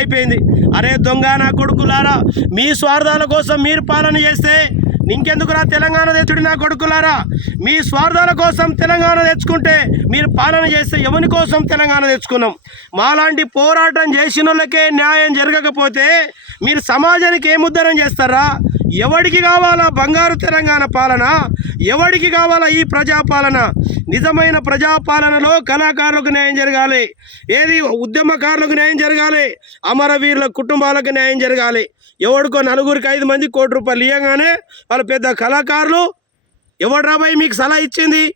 అయిపోయింది. అరే దొంగ నా కొడుకులారా మీ స్వార్థాల కోసం మీరు పాలన చేస్తే ఇంకెందుకురా తెలంగాణ తెచ్చుడు నా కొడుకులారా? మీ స్వార్థాల కోసం తెలంగాణ తెచ్చుకుంటే మీరు పాలన చేస్తే ఎవరి కోసం తెలంగాణ తెచ్చుకున్నాం మాలాంటి పోరాటం చేసిన వాళ్ళకే న్యాయం జరగకపోతే మీరు సమాజానికి ఏం చేస్తారా? ఎవడికి కావాలా బంగారు తెలంగాణ పాలన? ఎవడికి కావాలా ఈ ప్రజాపాలన? నిజమైన ప్రజాపాలనలో కళాకారులకు న్యాయం జరగాలి. ఏది ఉద్యమకారులకు న్యాయం జరగాలి? అమరవీరుల కుటుంబాలకు న్యాయం జరగాలి. ఎవడికో నలుగురికి ఐదు మంది కోటి రూపాయలు ఇవ్వగానే వాళ్ళ పెద్ద కళాకారులు. ఎవడురాబోయి మీకు సలహా ఇచ్చింది?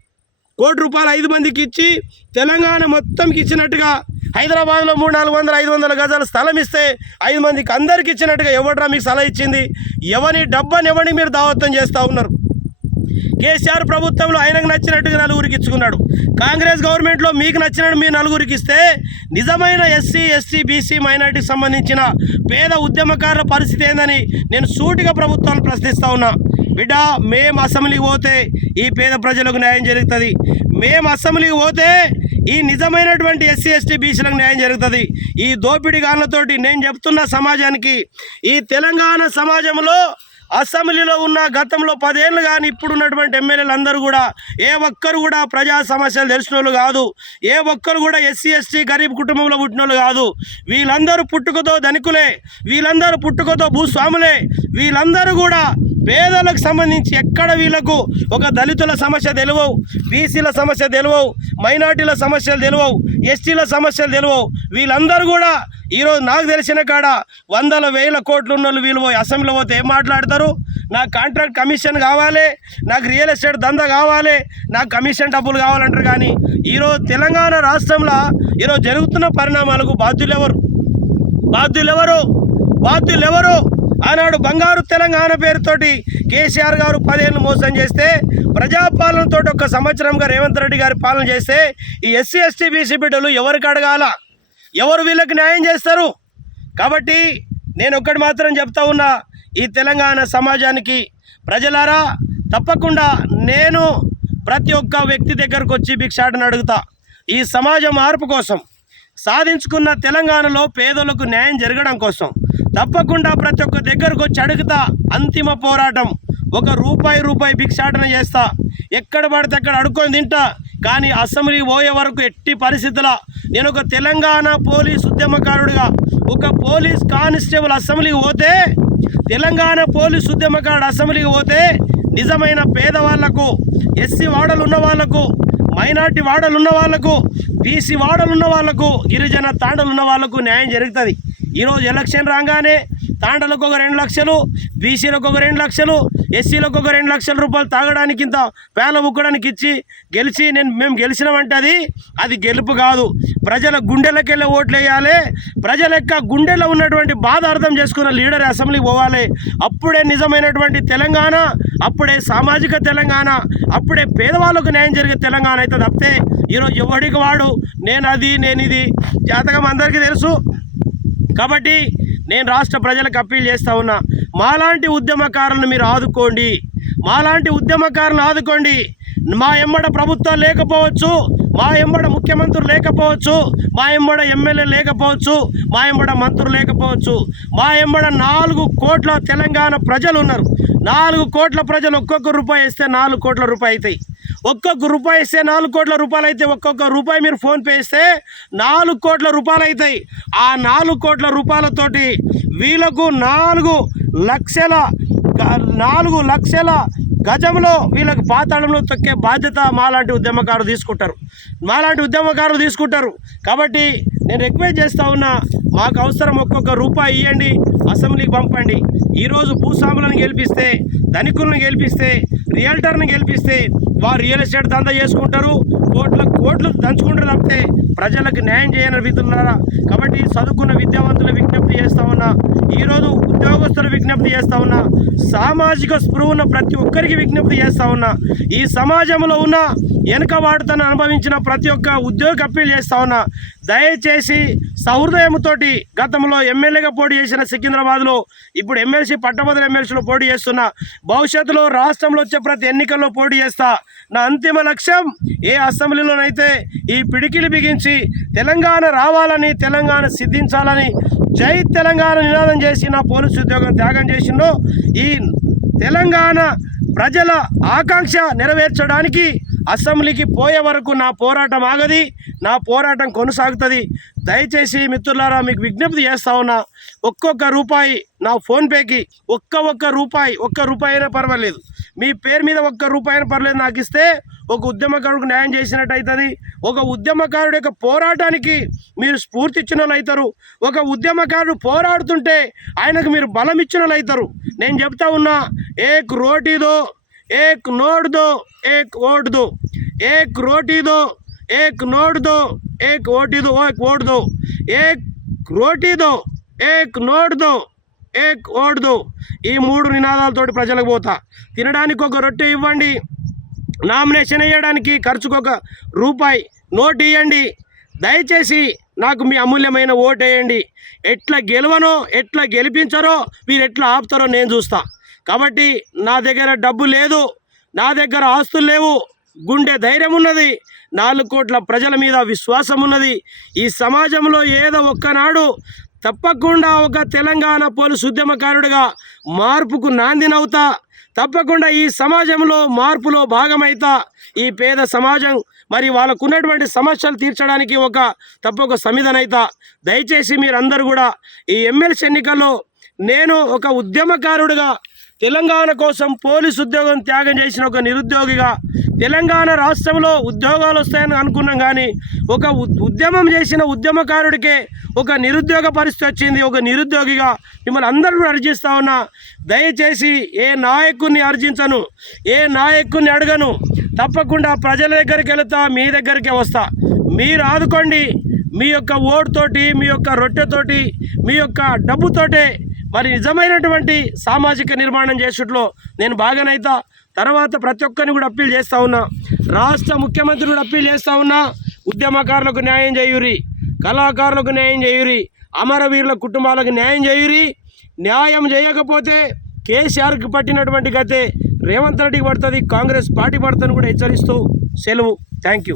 కోటి రూపాయలు ఐదు మందికి ఇచ్చి తెలంగాణ మొత్తంకి ఇచ్చినట్టుగా హైదరాబాద్లో మూడు నాలుగు వందల ఐదు వందల గజాలు స్థలం ఇస్తే ఐదు మందికి అందరికి ఇచ్చినట్టుగా ఎవడ్రా మీకు సలహా ఇచ్చింది? ఎవని డబ్బని ఎవరిని మీరు దావత్వం చేస్తూ ఉన్నారు? కేసీఆర్ ప్రభుత్వంలో ఆయనకు నచ్చినట్టుగా నలుగురికి ఇచ్చుకున్నాడు. కాంగ్రెస్ గవర్నమెంట్లో మీకు నచ్చినట్టు మీ నలుగురికి ఇస్తే నిజమైన ఎస్సీ ఎస్టీ బీసీ మైనార్టీకి సంబంధించిన పేద ఉద్యమకారుల పరిస్థితి ఏందని నేను సూటిగా ప్రభుత్వాన్ని ప్రశ్నిస్తూ ఉన్నా. బిడ్డ మేము అసెంబ్లీకి పోతే ఈ పేద ప్రజలకు న్యాయం జరుగుతుంది. మేము అసెంబ్లీకి పోతే ఈ నిజమైనటువంటి ఎస్సీ ఎస్టీ బీసీలకు న్యాయం జరుగుతుంది. ఈ దోపిడీగాళ్ళతోటి నేను చెప్తున్న సమాజానికి ఈ తెలంగాణ సమాజంలో అసెంబ్లీలో ఉన్న గతంలో పదేళ్ళు కానీ ఇప్పుడున్నటువంటి ఎమ్మెల్యేలు అందరూ కూడా ఏ ఒక్కరు కూడా ప్రజా సమస్యలు తెలిసిన వాళ్ళు కాదు. ఏ ఒక్కరు కూడా ఎస్సీ ఎస్టీ గరీబ్ కుటుంబంలో పుట్టిన వాళ్ళు కాదు. వీళ్ళందరూ పుట్టుకతో ధనికులే. వీళ్ళందరూ పుట్టుకతో భూస్వాములే. వీళ్ళందరూ కూడా పేదలకు సంబంధించి ఎక్కడ వీళ్ళకు ఒక దళితుల సమస్య తెలియవు బీసీల సమస్య తెలియవు మైనార్టీల సమస్యలు తెలియవు ఎస్టీల సమస్యలు తెలియవు వీళ్ళందరూ కూడా ఈరోజు నాకు తెలిసిన కాడ వందల వేల కోట్లు ఉన్న వాళ్ళు వీళ్ళు పోయి అసెంబ్లీలో పోతే ఏం మాట్లాడతారు? నాకు కాంట్రాక్ట్ కమిషన్ కావాలి నాకు రియల్ ఎస్టేట్ దందా కావాలి నాకు కమిషన్ డబ్బులు కావాలంటారు కానీ ఈరోజు తెలంగాణ రాష్ట్రంలో ఈరోజు జరుగుతున్న పరిణామాలకు బాధ్యులు ఎవరు బాధ్యులు ఎవరు బాధ్యులు ఎవరు ఆనాడు బంగారు తెలంగాణ పేరుతోటి కేసీఆర్ గారు పదేళ్ళు మోసం చేస్తే ప్రజాపాలనతో ఒక సంవత్సరంగా రేవంత్ రెడ్డి గారి పాలన చేస్తే ఈ ఎస్సీ ఎస్టీ బీసీ బిడ్డలు ఎవరికి అడగాల? ఎవరు వీళ్ళకి న్యాయం చేస్తారు? కాబట్టి నేను ఒక్కటి మాత్రం చెప్తా ఉన్నా ఈ తెలంగాణ సమాజానికి ప్రజలారా తప్పకుండా నేను ప్రతి ఒక్క వ్యక్తి దగ్గరకు వచ్చి భిక్షాటను అడుగుతా. ఈ సమాజ మార్పు కోసం సాధించుకున్న తెలంగాణలో పేదలకు న్యాయం జరగడం కోసం తప్పకుండా ప్రతి ఒక్క దగ్గరకు వచ్చి అడుగుతా. అంతిమ పోరాటం. ఒక రూపాయి రూపాయి భిక్షాటన చేస్తా. ఎక్కడ పడితే అక్కడ అడుక్కొని తింటా. కానీ అసెంబ్లీ పోయే వరకు ఎట్టి పరిస్థితుల నేను ఒక తెలంగాణ పోలీస్ ఉద్యమకారుడిగా ఒక పోలీస్ కానిస్టేబుల్ అసెంబ్లీకి పోతే తెలంగాణ పోలీస్ ఉద్యమకారుడు అసెంబ్లీకి పోతే నిజమైన పేదవాళ్ళకు ఎస్సీ వాడలు ఉన్న వాళ్ళకు మైనార్టీ వాడలు ఉన్న వాళ్ళకు బీసీ వాడలు ఉన్న వాళ్ళకు గిరిజన తాండలు ఉన్న వాళ్ళకు న్యాయం జరుగుతుంది. ఈరోజు ఎలక్షన్ రాగానే తాండలకు ఒక రెండు లక్షలు బీసీలకు ఒక రెండు లక్షలు ఎస్సీలకు ఒక రెండు లక్షల రూపాయలు తాగడానికి ఇంత పేల ముక్కడానికి ఇచ్చి గెలిచి నేను మేము గెలిచినామంటే అది అది గెలుపు కాదు. ప్రజల గుండెలకు వెళ్ళి ఓట్లు వేయాలి ప్రజల యొక్క గుండెలో ఉన్నటువంటి బాధ అర్థం చేసుకున్న లీడర్ అసెంబ్లీకి పోవాలి. అప్పుడే నిజమైనటువంటి తెలంగాణ అప్పుడే సామాజిక తెలంగాణ అప్పుడే పేదవాళ్ళకు న్యాయం జరిగే తెలంగాణ అయితే తప్పితే ఈరోజు ఎవడికి వాడు? నేను అది నేను ఇది. జాతకం అందరికీ తెలుసు. కాబట్టి నేను రాష్ట్ర ప్రజలకు అప్పీల్ చేస్తా ఉన్నా మాలాంటి ఉద్యమకారులను మీరు ఆదుకోండి. మాలాంటి ఉద్యమకారులను ఆదుకోండి. మా ఎమ్మడ ప్రభుత్వం లేకపోవచ్చు మా ఎంబడ ముఖ్యమంత్రులు లేకపోవచ్చు మా ఎంబడ ఎమ్మెల్యే లేకపోవచ్చు మా ఎంబడ మంత్రులు లేకపోవచ్చు. మా ఎంబడ నాలుగు కోట్ల తెలంగాణ ప్రజలు ఉన్నారు. నాలుగు కోట్ల ప్రజలు ఒక్కొక్క రూపాయి ఇస్తే నాలుగు కోట్ల రూపాయి అవుతాయి. ఒక్కొక్క రూపాయి ఇస్తే నాలుగు కోట్ల రూపాయలు అయితే ఒక్కొక్క రూపాయి మీరు ఫోన్పే ఇస్తే నాలుగు కోట్ల రూపాయలు అవుతాయి. ఆ నాలుగు కోట్ల రూపాయలతోటి వీళ్ళకు నాలుగు లక్షల గ- నాలుగు లక్షల గజంలో వీళ్ళకి పాతాళంలో తొక్కే బాధ్యత మాలాంటి ఉద్యమకారులు తీసుకుంటారు. మాలాంటి ఉద్యమకారులు తీసుకుంటారు. కాబట్టి నేను రిక్వెస్ట్ చేస్తూ ఉన్నా మాకు అవసరం ఒక్కొక్క రూపాయి ఇవ్వండి అసెంబ్లీకి పంపండి. ఈరోజు భూస్వాములను గెలిపిస్తే ధనికులను గెలిపిస్తే రియల్టర్ని గెలిపిస్తే వారు రియల్ ఎస్టేట్ దందా చేసుకుంటారు. కోట్ల కోట్లు దంచుకుంటారు తప్పితే ప్రజలకు న్యాయం చేయని విధులున్నారా? కాబట్టి చదువుకున్న విద్యావంతుల విజ్ఞప్తి చేస్తా ఉన్నా ఈరోజు ఉద్యోగస్తుల విజ్ఞప్తి చేస్తా ఉన్నా సామాజిక స్పృహ ఉన్న ప్రతి ఒక్కరికి విజ్ఞప్తి చేస్తా ఉన్నా ఈ సమాజంలో ఉన్న వెనుక వాడుతను అనుభవించిన ప్రతి ఒక్క ఉద్యోగ అప్పీల్ చేస్తా ఉన్నా దయచేసి సహృదయంతోటి గతంలో ఎమ్మెల్యేగా పోటీ చేసిన సికింద్రాబాద్లో ఇప్పుడు ఎమ్మెల్సీ పట్టభద్రుల ఎమ్మెల్సీలో పోటీ చేస్తున్నా భవిష్యత్తులో రాష్ట్రంలో వచ్చే ప్రతి ఎన్నికల్లో పోటీ చేస్తా. నా అంతిమ లక్ష్యం ఏ అసెంబ్లీలోనైతే ఈ పిడికిలి బిగించి తెలంగాణ రావాలని తెలంగాణ సిద్ధించాలని జై తెలంగాణ నినాదం చేసి నా పోలీసు ఉద్యోగం త్యాగం చేసిందో ఈ తెలంగాణ ప్రజల ఆకాంక్ష నెరవేర్చడానికి అసెంబ్లీకి పోయే వరకు నా పోరాటం ఆగది నా పోరాటం కొనసాగుతుంది. దయచేసి మిత్రులారా మీకు విజ్ఞప్తి చేస్తా ఉన్నా ఒక్కొక్క రూపాయి నా ఫోన్పేకి ఒక్క ఒక్క రూపాయి ఒక్క రూపాయి అయినా పర్వాలేదు. మీ పేరు మీద ఒక్క రూపాయి అయినా పర్లేదు నాకు ఇస్తే ఒక ఉద్యమకారుడికి న్యాయం చేసినట్టు అవుతుంది ఒక ఉద్యమకారుడి యొక్క పోరాటానికి మీరు స్ఫూర్తి ఇచ్చిన వాళ్ళు అవుతారు ఒక ఉద్యమకారుడు పోరాడుతుంటే ఆయనకు మీరు బలం ఇచ్చిన వాళ్ళు అవుతారు నేను చెప్తా ఉన్నా ఏక్ రోటీ దో ఏక్ నోట్ దో ఏక్ ఓట్ దో ఏక్ రోటీ దో ఏక్ నోట్ దో ఏక్ ఓటీ దో ఏక్ ఓట్ దో ఏక్ రోటీ దో ఏక్ నోట్ దో ఏక్ ఓట్ దో ఈ మూడు నినాదాలతోటి ప్రజలకు పోతా. తినడానికి ఒక రొట్టె ఇవ్వండి నామినేషన్ వేయడానికి ఖర్చుకు ఒక రూపాయి నోట్ ఇవ్వండి దయచేసి నాకు మీ అమూల్యమైన ఓటు వేయండి. ఎట్లా గెలవనో ఎట్లా గెలిపించరో మీరు ఎట్లా ఆపుతారో నేను చూస్తాను కాబట్టి నా దగ్గర డబ్బు లేదు నా దగ్గర ఆస్తులు లేవు గుండె ధైర్యం ఉన్నది నాలుగు కోట్ల ప్రజల మీద విశ్వాసం ఉన్నది. ఈ సమాజంలో ఏదో ఒక్కనాడు తప్పకుండా ఒక తెలంగాణ పోలీసు ఉద్యమకారుడిగా మార్పుకు నాందినవుతా. తప్పకుండా ఈ సమాజంలో మార్పులో భాగమైతా. ఈ పేద సమాజం మరి వాళ్ళకు ఉన్నటువంటి సమస్యలు తీర్చడానికి ఒక తప్పక సమిధనైతా దయచేసి మీరందరూ కూడా ఈ ఎమ్మెల్సీ ఎన్నికల్లో నేను ఒక ఉద్యమకారుడిగా తెలంగాణ కోసం పోలీసు ఉద్యోగం త్యాగం చేసిన ఒక నిరుద్యోగిగా తెలంగాణ రాష్ట్రంలో ఉద్యోగాలు వస్తాయని అనుకున్నాం కానీ ఒక ఉద్యమం చేసిన ఉద్యమకారుడికే ఒక నిరుద్యోగ పరిస్థితి వచ్చింది. ఒక నిరుద్యోగిగా మిమ్మల్ని అందరూ అర్జిస్తా ఉన్నా దయచేసి ఏ నాయకుడిని అర్జించను ఏ నాయకుడిని అడగను తప్పకుండా ప్రజల దగ్గరికి వెళుతా మీ దగ్గరికే వస్తా. మీరు ఆదుకోండి. మీ యొక్క ఓటుతోటి మీ యొక్క రొట్టెతోటి మీ యొక్క డబ్బుతోటే మరి నిజమైనటువంటి సామాజిక నిర్మాణం చేసేట్లో నేను బాగానైతా తర్వాత ప్రతి ఒక్కరిని కూడా అప్పీల్ చేస్తూ ఉన్నా. రాష్ట్ర ముఖ్యమంత్రి కూడా అప్పీల్ చేస్తూ ఉన్నా. ఉద్యమకారులకు న్యాయం చేయురి. కళాకారులకు న్యాయం చేయురి. అమరవీరుల కుటుంబాలకు న్యాయం చేయురి. న్యాయం చేయకపోతే కేసీఆర్కి పట్టినటువంటి గతే రేవంత్ రెడ్డికి పడుతుంది. కాంగ్రెస్ పార్టీ పడుతుంది కూడా హెచ్చరిస్తూ సెలవు. Thank you.